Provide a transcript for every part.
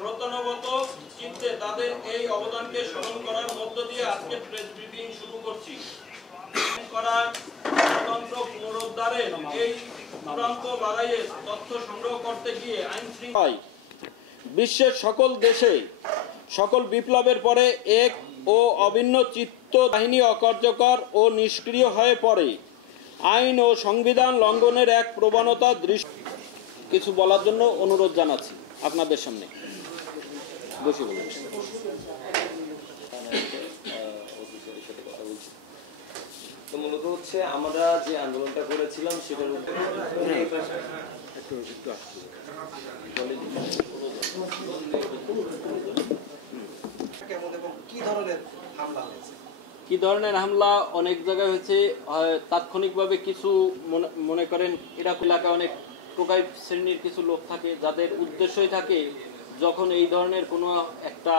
শ্রদ্ধানবত চিত্তে তাদের এই অবদানকে স্মরণ করার মধ্য দিয়ে আজকে প্রেস ব্রিফিং শুরু করছি। গণতন্ত্র পুনরুদ্ধারের এই চূড়ান্ত লড়াইয়ে তথ্য সংগ্রহ করতে গিয়ে আইন শৃঙ্খলা বিশ্বের সকল দেশে সকল বিপ্লবের পরে এক ও অভিন্ন চিত্ত বাহিনী অকার্যকর ও নিষ্ক্রিয় হয়ে পড়ে। আইন ও সংবিধান লঙ্ঘনের এক প্রবণতা দৃষ্টি কিছু বলার জন্য অনুরোধ জানাচ্ছি আপনাদের সামনে। বসে বলুন। তো মূলত হচ্ছে আমরা যে আন্দোলনটা করেছিলাম সেটার কি ধরনের হামলা অনেক জায়গায় হয়েছে। তাৎক্ষণিকভাবে কিছু মনে করেন এরকম এলাকায় অনেক টোকাই শ্রেণীর কিছু লোক থাকে যাদের উদ্দেশ্যই থাকে যখন এই ধরনের কোনো একটা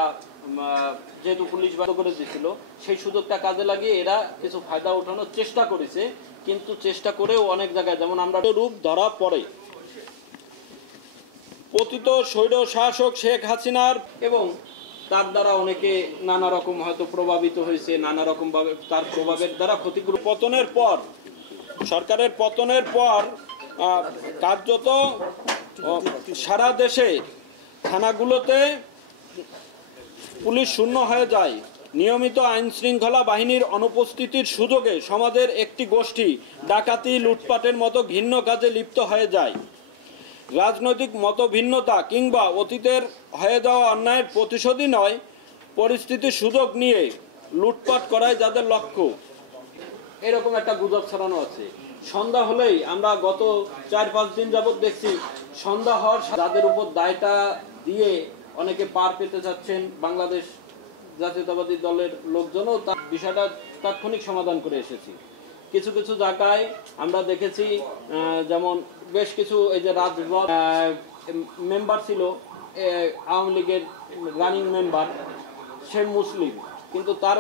যেহেতু পুলিশ বাধ্য করে দিয়েছিল সেই সুযোগটা কাজে লাগিয়ে এরা কিছু ফায়দা ওঠানোর চেষ্টা করেছে, কিন্তু চেষ্টা করেও অনেক জায়গায় যেমন আমরা রূপ ধরা পড়ে। পতিত স্বৈর শাসক শেখ হাসিনার এবং তার দ্বারা অনেকে নানা রকম হয়তো প্রভাবিত হয়েছে, নানা রকম ভাবে তার প্রভাবের দ্বারা ক্ষতিগ্রস্ত। পতনের পর সরকারের পতনের পর কার্যত সারা দেশে থানাগুলোতে পুলিশ শূন্য হয়ে যায়। নিয়মিত আইন শৃঙ্খলা বাহিনীর অনুপস্থিতির সুযোগে সমাজের একটি গোষ্ঠী ডাকাতি লুটপাটের মতো ঘৃণ্য কাজে লিপ্ত হয়ে যায়। রাজনৈতিক মতভিন্নতা কিংবা অতীতের হয়ে যাওয়া অন্যায়ের প্রতিশোধই নয়, পরিস্থিতির সুযোগ নিয়ে লুটপাট করাই যাদের লক্ষ্য। এরকম একটা গুজব ছড়ানো আছে। সন্ধ্যা হলেই আমরা গত 4-5 দিন যাবৎ দেখছি সন্ধ্যা হওয়ার যাদের উপর দায়টা দিয়ে অনেকে পার পেতে যাচ্ছেন। বাংলাদেশ জাতীয়তাবাদী দলের লোকজনও তার বিষয়টা তাৎক্ষণিক সমাধান করে এসেছি। কিছু কিছু জায়গায় আমরা দেখেছি যেমন বেশ কিছু এই যে রাজপথ মেম্বার ছিল আওয়ামী লীগের রানিং মেম্বার, সে মুসলিম, কিন্তু তার